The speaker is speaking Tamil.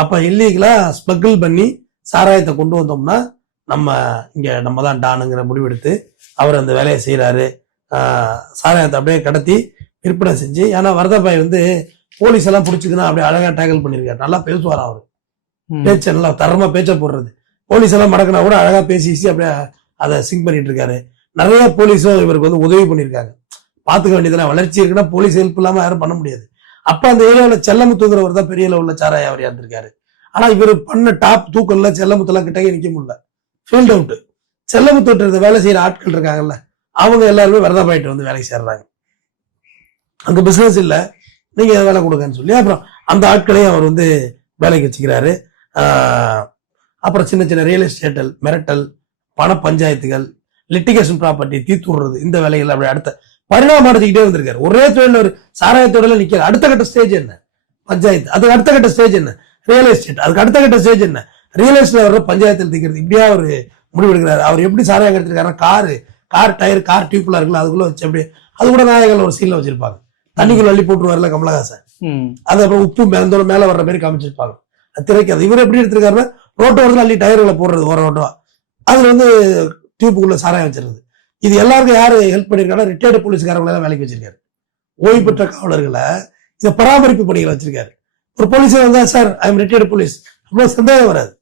அப்ப இல்லீகலா ஸ்மக்கிள் பண்ணி சாராயத்தை கொண்டு வந்தோம்னா நம்ம தான் டானுங்கிற முடிவெடுத்து அவர் அந்த வேலையை செய்யறாரு. சாராயத்தை அப்படியே கடத்தி விற்பனை செஞ்சு, ஏன்னா வரதாபாய் வந்து போலீஸ் எல்லாம் பிடிச்சிக்கணும் அப்படியே அழகா டேக்கிள் பண்ணிருக்காரு. நல்லா பேசுவார் அவரு, பேச்ச நல்லா தரமா பேச்ச போடுறது. போலீஸ் எல்லாம் மடக்கினா கூட அழகா பேசி அப்படியே அதை சிங்க் பண்ணிட்டு இருக்காரு. நிறைய போலீஸும் இவருக்கு வந்து உதவி பண்ணியிருக்காங்க. பாத்துக்க வேண்டியதுல வளர்ச்சி இருக்குன்னா போலீஸ் ஹெல்ப் இல்லாம யாரும் பண்ண முடியாது. அப்ப அந்த ஏரியாவில் செல்லமுத்துங்கிறவர் தான் பெரிய லெவல்ல சாராய அவர் இருந்திருக்காரு. ஆனா இவர் பண்ண டாப் தூக்கல்ல செல்லமுத்துலாம் கிட்டே நிக்க முடியல, ஃபீல்ட் அவுட். செல்லமுத்து வேலை செய்யற ஆட்கள் இருக்காங்கல்ல, அவங்க எல்லாருமே வரதாபாயிட்டு வந்து வேலைக்கு சேர்றாங்க. அங்க பிசினஸ் இல்ல, நீங்க வேலை கொடுங்கன்னு சொல்லி அப்புறம் அந்த ஆட்களையும் அவர் வந்து வேலைக்கு வச்சுக்கிறாரு. அப்புறம் சின்ன சின்ன ரியல் எஸ்டேட்டல், மிரட்டல், பண பஞ்சாயத்துகள், லிட்டிகேஷன் ப்ராப்பர்ட்டி தீர்த்து விடுறது, இந்த வேலைகள் அப்படி அடுத்த பரிணாமம் அடைஞ்சிக்கிட்டே வந்திருக்காரு. ஒரே தொழில் ஒரு சாராய தொழில நிக்கிறார். அடுத்த கட்ட ஸ்டேஜ் என்ன? பஞ்சாயத்து. அதுக்கு அடுத்த கட்ட ஸ்டேஜ் என்ன? Real estate. அதுக்கு அடுத்த கட்ட ஸ்டேஜ் என்ன? ரியல் எஸ்டேட் வர பஞ்சாயத்தில் தீக்கிறது. இப்படியா ஒரு முடிவெடுக்கிறாரு. அவர் எப்படி சாராயம் எடுத்திருக்காருன்னா, கார் டயர், கார் டியூப்ல இருக்குல்ல, அதுக்குள்ள வச்சு அப்படியே, அது கூட நாயகர்கள் ஒரு சீன்ல வச்சிருப்பாங்க. தண்ணிக்குள்ள அள்ளி போட்டுருவாருல கமலஹாசன், அது அப்புறம் உப்பு மேல வர்ற மாதிரி காமிச்சிருப்பாங்க. திரைக்கு அது இவர் எப்படி எடுத்திருக்காருன்னா, ரோட்டோரத்தில் அள்ளி டயர்களை போடுறது ஓரமா, அதுல வந்து டியூப்புக்குள்ள சாராயம் வச்சிருது. இது எல்லாருக்கும் யாரு ஹெல்ப் பண்ணிருக்காங்க? ரிட்டையர்டு போலீஸ்காரங்களை எல்லாம் வேலைக்கு வச்சிருக்காரு. ஓய்வு பெற்ற காவலர்களை இதை பராமரிப்பு பணிகளை வச்சிருக்காரு. ஒரு போலீஸே வந்தா, sir I am retired police, அவ்வளவு சந்தேகம் வராது.